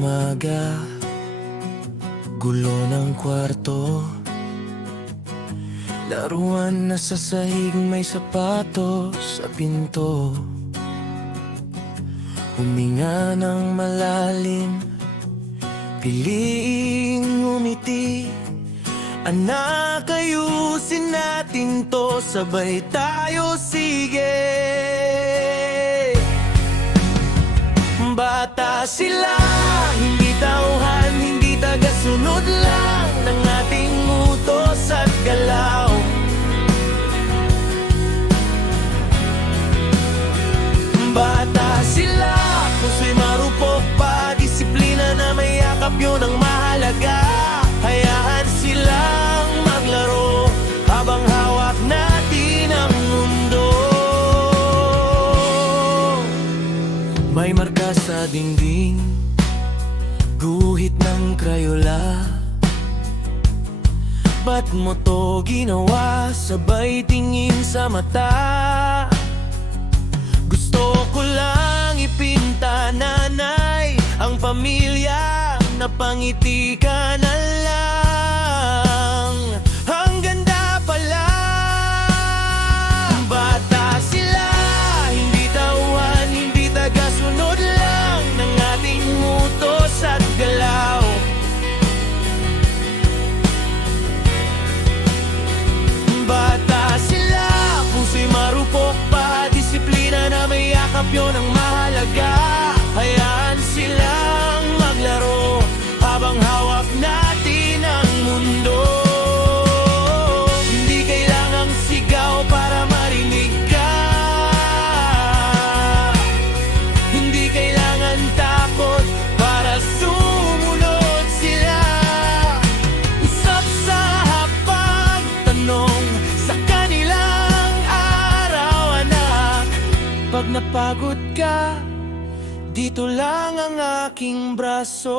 umaga, gulo ng kwarto, laruan na sa sahig, may sapatos sa pinto. Huminga ng malalim, piliing umiti. Anak, ayusin natin to, sabay tayo, sige. Bata sila, hindi tauhan, hindi tagasunod lang ng ating utos at galaw. Bata sila, puso'y marupok pa, disiplina na may yakap, yun ang mahalaga. Hayaan silang maglaro habang hawak natin ang mundo. May marka sa dingding, guhit ng Crayola. Ba't mo to ginawa? Sabay tingin sa mata. Gusto ko lang ipinta, nanay, ang pamilya, napangiti ka na lang. Ang ganda pala. Bata sila, hindi tauhan, hindi tagasunod lang ng ating utos at galaw. Bata sila, puso'y marupok pa, disiplina na may yakap, yun ang mahalaga. Hayaan silang maglaro habang hawak natin ang mundo. Hindi kailangang sigaw para marinig ka, hindi kailangan takot para sumunod sila. Usap sa hapag, tanong sa kanilang araw, anak. Pag napagod ka, dito lang ang aking braso.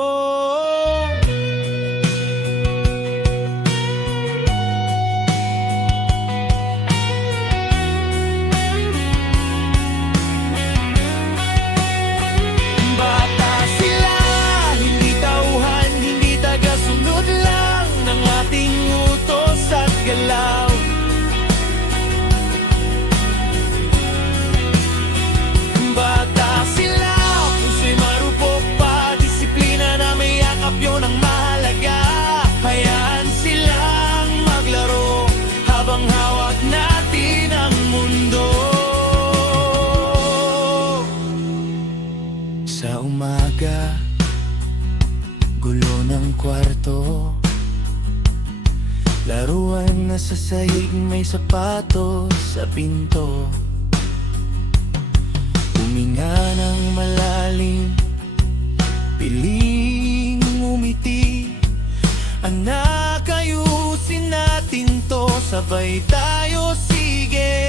Bata sila, hindi tauhan, hindi tagasunod lang ng ating utos at galaw. Bata sila, puso'y marupok pa, disiplina na may yakap, yun ang mahalaga. Hayaan silang maglaro habang hawak natin ang mundo. Sa umaga, gulo ng kwarto, laruan na sa sahig, may sapatos sa pinto. Huminga ng malalim, piling umiti. Anak, ayusin natin to, sabay tayo, sige.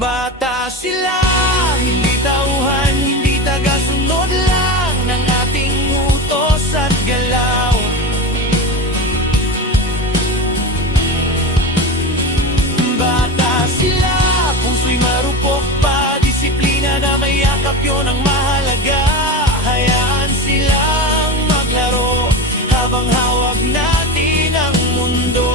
Bata sila, hindi tauhan, hindi tagasunod lang ng ating utos at galaw. Bata sila, puso'y marupok pa, disiplina na may yakap, yun ang mahalaga. Hayaan silang maglaro habang hawak natin ang mundo.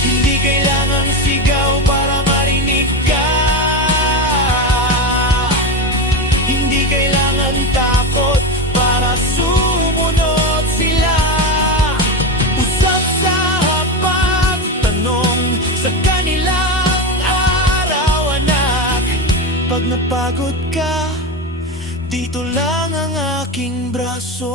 Hindi kailangang sigaw para marinig ka, hindi kailangan takot para sumunod sila. Usap sa hapag, tanong sa kanilang araw, anak. Pag napagod ka, dito lang ang aking braso.